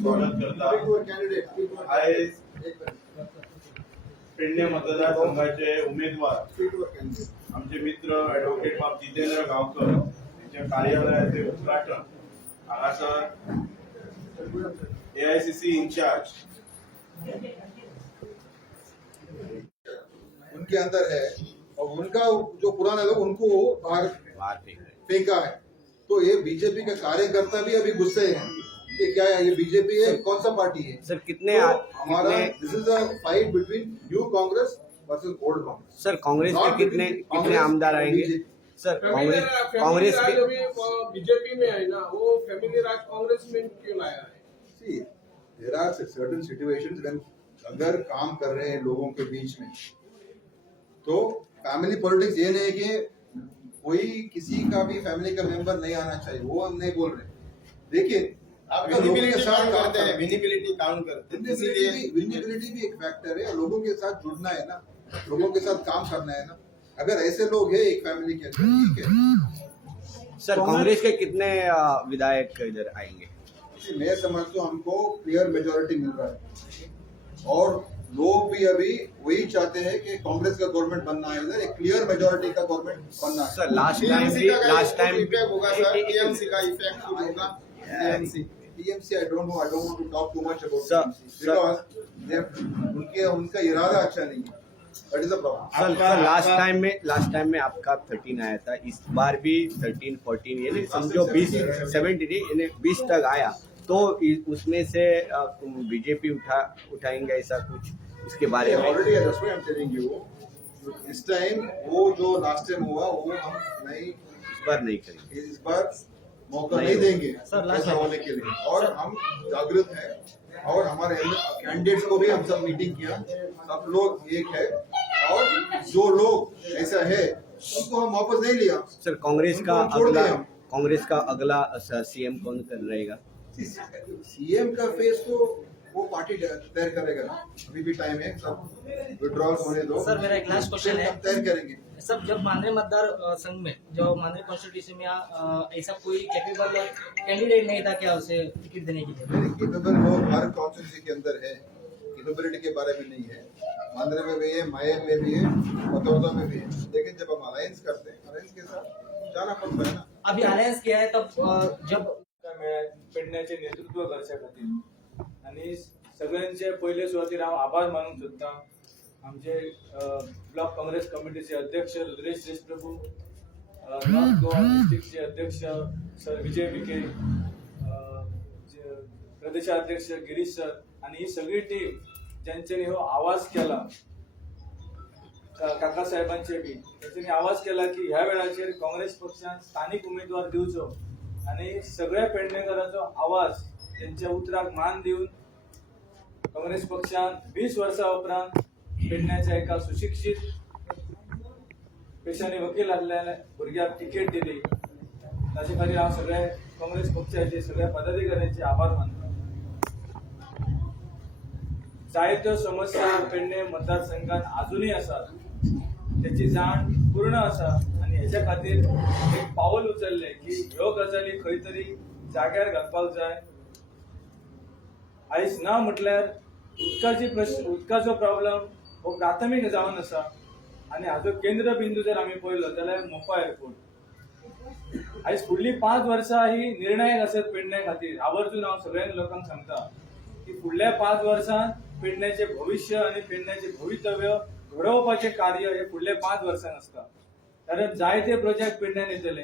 स्वागत करता। आज पेडणे मतदारसंघाचे उमेदवार आमचे मित्र ॲडव्होकेट बाब जितेंद्र गावकर यांच्या कार्यालयाचे उद्घाटन हांगासर AICC इंचार्ज उनके अंदर है और उनका जो पुराना लोग उनको बाहर फेंका है। तो ये बीजेपी का कार्यकर्ता भी अभी गुस्से हैं कि क्या है ये बीजेपी है, कौन सा पार्टी है सर? कितने हमारा this is a fight between new Congress versus old Congress. Sir Congress के कितने आमदार आएंगे सर? कांग्रेस के बीजेपी में है ना, वो फैमिली राज कांग्रेस में क्यों लाया है? See, there are certain situations when अगर काम कर रहे हैं लोगों के बीच में तो फैमिली पॉलिटिक्स ये नहीं है कि कोई किसी का भी फैमिली का मेंबर नहीं आना चाहिए, वो हम नहीं बोल रहे। देखिए आपका लोगों के साथ करते हैं, विजिबिलिटी काउंट करते हैं, इसीलिए विजिबिलिटी भी एक फैक्टर है। लोगों के साथ जुड़ना है ना, लोगों के साथ काम करना है ना। अगर ऐसे लोग हैं एक फैमिली के अंदर, ठीक है। सर कांग्रेस के कितने विधायक इधर आएंगे? मैं समझता हूँ हमको क्लियर मेजोरिटी मिल रहा है और लोग भी अभी वही चाहते हैं कि कांग्रेस का गवर्नमेंट बनना है, इधर एक क्लियर मेजोरिटी का गवर्नमेंट बनना है। सर लास्ट टाइम होगा सर, टीएमसी का इफेक्ट होगा। TMC I don't want to talk too much about Sir, because उनका इरादा अच्छा नहीं है। That is the problem. Sir last time में आपका 13 आया था, इस बार भी 13 14 यानी समझो 20 17 यानी 20 तक आया, तो उसमें से बीजेपी उठाएंगे ऐसा कुछ इसके बारे में? Already that's why I'm telling you, is time वो जो लास्ट टाइम हुआ वो हम नहीं, इस बार नहीं करेंगे, इस बार मौका नहीं देंगे ऐसा होने के लिए। और हम जागृत हैं और हमारे कैंडिडेट्स को भी हम सब मीटिंग किया, सब लोग एक है और जो लोग ऐसा है उसको हम वापस नहीं लिया। सर कांग्रेस का अगला सीएम कौन कर रहेगा? सीएम का फेस तो वो पार्टी तय करेगा, अभी भी टाइम है, सब विड्रॉल होने दो। सर मेरा एक लास्ट क्वेश्चन है, तय करेंगे सब जब मांद्रे मतदार संघ में, जो मांद्रे कॉन्स्टिट्यूशन में ऐसा कोई कैपेबल कैंडिडेट नहीं था क्या उसे टिकट देने के लिए? केपेबल लोग हर कॉन्स्टिट्यूंसी के अंदर है, केपेबिलिटी के बारे में नहीं है। मांद्रे में भी है, माये में भी है, मतौदा में भी है, लेकिन जब हम अलायंस करते हैं, अलायंस के साथ जाना पड़ता है ना। अभी अलायंस किया है तब जब पेडण्याचे नेतृत्व करच्या खातीर आणि सगळ्यांचे पहिले सुवातेर हांव आभार मानूंक सोदता आमचे ब्लॉक काँग्रेस कमिटीचे अध्यक्ष रुद्रेश देशप्रभू, नॉर्थ गोवा डिस्ट्रिक्टचे अध्यक्ष सर विजय विखे, प्रदेशाध्यक्ष गिरीश सर आणि ही सगळी टीम ज्यांच्यानी हो आवाज केला, काका साहेबांचे बी त्यांनी आवाज केला की ह्या वेळाचेर काँग्रेस पक्षान स्थानिक उमेदवार दिवचो आणि सगळ्या पेडणेकरांचो आवाज त्यांच्या उतराक मान दिवन काँग्रेस पक्षान 20 वर्सां उपरांत पेडण्याच्या एका सुशिक्षित पेशांनी वकील आसलेल्या भुरग्याक तिकेट दिली। ताचे खातीर हांव सगळे काँग्रेस पक्षाचे सगळ्या पदाधिकाऱ्यांचे आभार मानता। जायत्यो समस्या पेडणे मतदारसंघात अजूनही आसात, त्याची जाण पूर्ण आसा आणि हेच्या खातीर एक पावल उचलले की ह्यो गजाली खंय तरी जाग्यार घालपाक जाय। आयज ना म्हटल्यार उदकाचो प्रॉब्लेम हो प्राथमीक जावन आसा आणि हाजो केंद्र बिंदू जर आमी पळयलो जाल्यार मोपा एअरपोर्ट। आयज फुडली 5 वर्सां ही निर्णायक आसत पेडणे खातीर। आवर्जून हांव सगळ्या लोकांक सांगता की फुडल्या 5 वर्सांत पेडण्याचे भविष्य आणि पेडण्याचे भवितव्य घडोवपाचे कार्य हे फुडल्या 5 वर्सांत आसता। कारण जायते प्रोजेक्ट पेडण्यान येतले।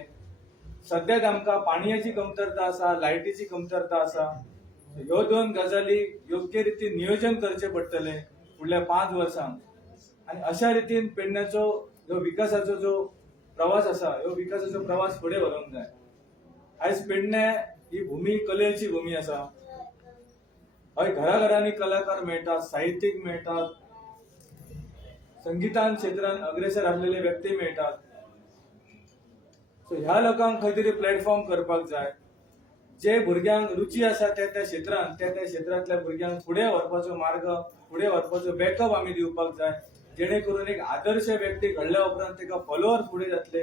सद्याक आमकां पाणयाची कमतरता आसा, लायटीची कमतरता आसा। ह्यो 2 गजाली योग्य रितीन नियोजन करचे पडटले फुडल्या 5 वर्सांत आणि अशा रितीन पेडण्याचो जो विकासाचो जो प्रवास आसा ह्यो विकासाचो प्रवास फुडें व्हरूंक जाय। आयज पेडणे ही भूमी कलेची भूमी आसा। हय घराघरांनी कलाकार मेळटात, साहित्यीक मेळटात, संगीतान क्षेत्रांत अग्रेसर आसलेले व्यक्ती मेळटात। सो ह्या लोकांक खंय तरी प्लॅटफॉर्म करपाक जाय। जे भुरग्यांक रुची आसा त्या क्षेत्रांत त्या क्षेत्रांतल्या भुरग्यांक फुडें व्हरपाचो मार्ग, फुडें व्हरपाचो बॅकअप आमी दिवपाक जाय, जेणे करून एक आदर्श व्यक्ती घडल्या उपरांत ताका फॉलोअर फुडें जातले।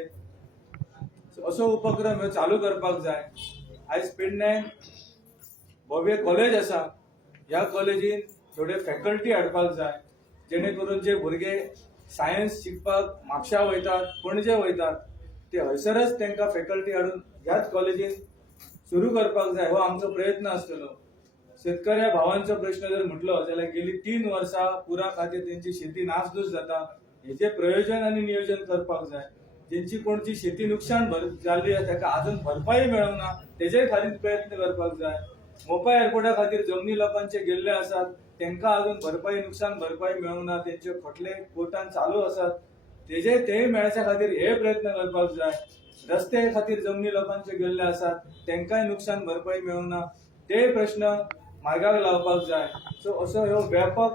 असो उपक्रम ह्यो चालू करपाक जाय। आयज पेडणे भव्य कॉलेज आसा, ह्या कॉलेजीन थोडे फॅकल्टी हाडपाक जाय, जेणे करून जे भुरगे सायन्स शिकपाक म्हापशा वयतात, पणजे वयतात, ते हयसरच तांकां फॅकल्टी हाडून ह्याच कॉलेजीन सुरू करपाक जाय, हो आमचो प्रयत्न आसतलो. शेतकऱ्या भावांचो प्रश्न जर म्हटलो जाल्यार गेली 3 वर्सां पुरा खातीर तेंची शेती नासधूस जाता. हेचे प्रयोजन आनी नियोजन करपाक जाय. जेंची कोणची शेती नुकसाण जाल्ली आसा ताका अजून भरपाई मेळूंक ना, तेजे खातीर प्रयत्न करपाक जाय. मोपा एअरपोर्टा खातीर जमनी लोकांचे गेल्ले आसात, तांकां अजून भरपाई नुकसाण भरपाई मेळूंक ना, तेंचे खटले कोर्टान चालू आसात, तेय मेळच्या खातीर हे प्रयत्न करपाक जाय. रस्ते खातीर जमनी लोकांचे गेल्ले आसात, तांकांय नुकसाण भरपाई मेळूंक ना, ते प्रश्न मार्गाक लावपाक जाय. सो असो ह्यो व्यापक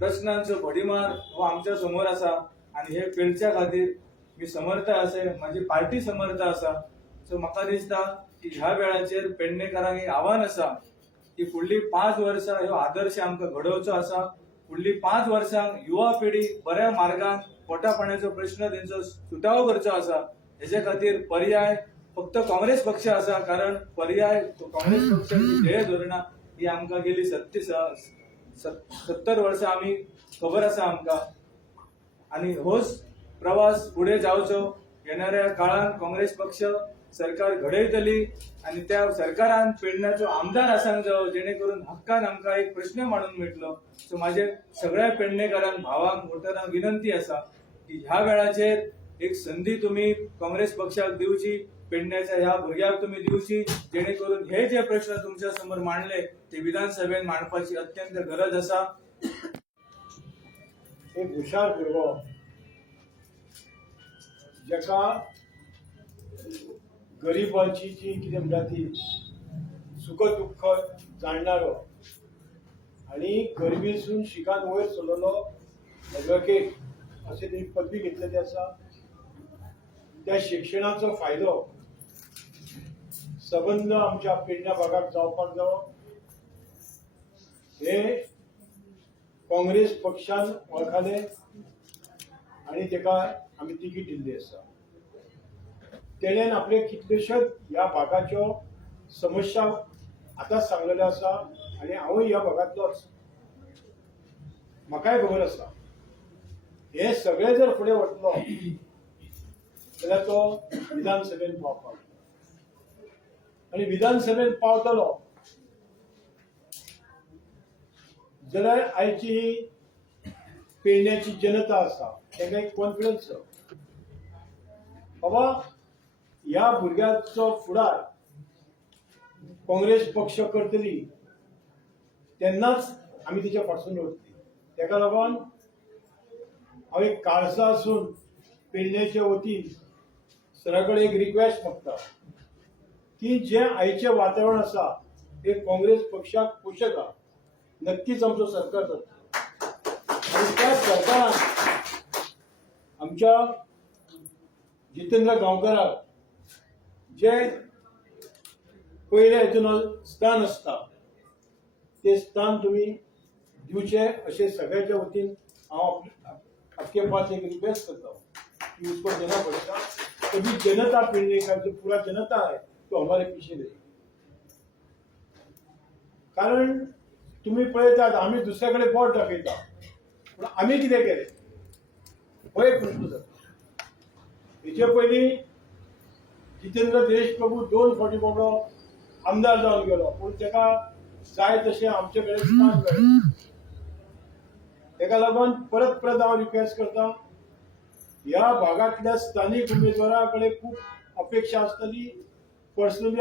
प्रश्नांचो भडीमार हो आमच्या समोर आसा आनी हे पेलच्या खातीर मी समर्थ आसा, माझी पार्टी समर्थ आसा. सो म्हाका दिसता की ह्या वेळाचेर पेडणेकारांक एक आव्हान आसा की फुडली 5 वर्सां ह्यो आदर्श आमकां घडोवचो आसा. फुडली 5 वर्सांक युवा पिढी बऱ्या मार्गान पोटा पाण्याचो प्रश्न तेंचो सुटावो करचो आसा. हेजे खातीर पर्याय फक्त काँग्रेस पक्ष आसा, कारण पर्याय काँग्रेस पक्षाची ध्येय धोरणां ही आमकां गेली 70 वर्सां आमी खबर आसा आमकां, आनी होच प्रवास फुडें जावचो. येणाऱ्या काळान काँग्रेस पक्ष सरकार घडयतली आनी त्या सरकारान पेडण्याचो आमदार आसांक जावो, जेणे करून हक्कान आमकां एक प्रश्न मांडूंक मेळटलो. सो म्हाजे सगळ्या पेडणेकारांक, भावांक, वोटरांक विनंती आसा की ह्या वेळाचेर एक संधी तुम्ही काँग्रेस पक्षाक दिवची, पेडण्याच्या ह्या भुरग्याक तुम्ही दिवची, जेणे करून हे जे प्रश्न तुमच्या समोर मांडले ते विधानसभेत मांडपाची अत्यंत गरज आसा. एक हुशार भुरगो जेका गरिबाची जी कितें म्हणटा ती सुख दुःख जाणणारो आनी गरिबीसून शिकान वयर सरलेलो एडवोकेट अशें ती पदवी घेतलेली आसा. त्या शिक्षणाचो फायदो सबंद आमच्या पेडण्या भागाक जावपाक जावो, हे काँग्रेस पक्षान वळखले आनी ताका आमी तिकीट दिल्ली आसा. तेणेन आपले कितलेशेच ह्या भागाच्यो समस्या आतांच सांगलेल्यो आसा आनी हांवूय ह्या भागांतलोच. म्हाकाय खबर आसा हे सगळे जर फुडें वतलो जाल्यार तो विधानसभेन पावपाक, आनी विधानसभेन पावतलो जाल्यार आयची पेडण्याची जनता आसा तांकां एक कॉन्फिडन्स बाबा ह्या भुरग्याचो फुडार काँग्रेस पक्ष करतली तेन्नाच आमी तेच्या फाटसून उरतली. ताका लागून हांव एक काळसा आसून पेडण्याच्या वतीन सरा कडेन एक रिक्वेस्ट मागता की जे आयचे वातावरण आसा ते काँग्रेस पक्षाक पोशका नक्कीच आमचो सरकार जातलो. आनी त्या सरकारान आमच्या जितेंद्र गांवकाराक जे पयले हितून स्थान आसता ते स्थान तुमी दिवचे अशें सगळ्याच्या वतीन हांव आपके पास एक रिक्वेस्ट करता कि उस पर देना पड़ेगा. कभी जनता पेड़ने का जो पूरा जनता है तो हमारे पीछे रहे. कारण तुम्ही पळयतात आम्ही दुसऱ्याकडे बोट दाखयता पण आम्ही कितें केलें हो एक प्रश्न जाता. हेचे पयलीं जितेंद्र देशप्रभू 2 फावटी बाबडो आमदार जावन गेलो पूण ताका जाय तशें आमचे कडेन स्थान मेळ्ळें. ताका लागून परत हांव रिक्वेस्ट करता ह्या भागातल्या स्थानिक उमेदवारा कडेन खूब अपेक्षा आसतली. पर्सनली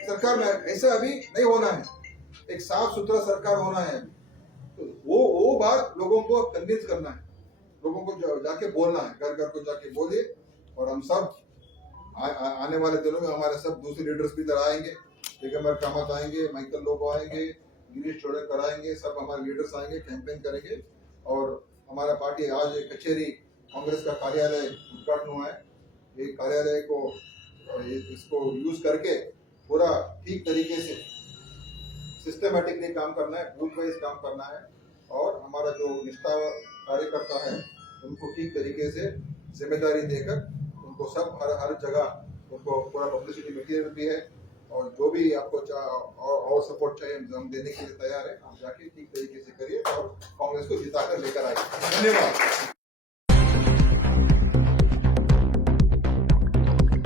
सरकार में ऐसा अभी नहीं होना है, एक साफ सुथरा सरकार होना है. तो वो बात लोगों को कन्विंस करना है, लोगों को जाके बोलना है, घर घर को जाके बोले. और हम सब आने वाले दिनों में हमारे सब दूसरे लीडर्स भी इधर आएंगे, दिगंबर कामत आएंगे, माइकल लोगो आएंगे, गिरीश चोड़कर आएंगे, सब हमारे लीडर्स आएंगे, कैंपेन करेंगे. और हमारा पार्टी आज एक कचेरी कांग्रेस का कार्यालय उद्घाटन हुआ है. ये कार्यालय को इसको यूज करके पूरा ठीक तरीके से सिस्टमेटिकली काम करना है, बूथ वाइज काम करना है. और हमारा जो निष्ठा कार्यकर्ता है उनको ठीक तरीके से जिम्मेदारी देकर उनको सब हर जगह उनको पूरा पब्लिसिटी मटीरियल भी है, और जो भी आपको और सपोर्ट चाहिए हम देने के लिए तैयार है। आप जाके ठीक तरीके से करिए और कांग्रेस को जिताकर लेकर आइए। धन्यवाद।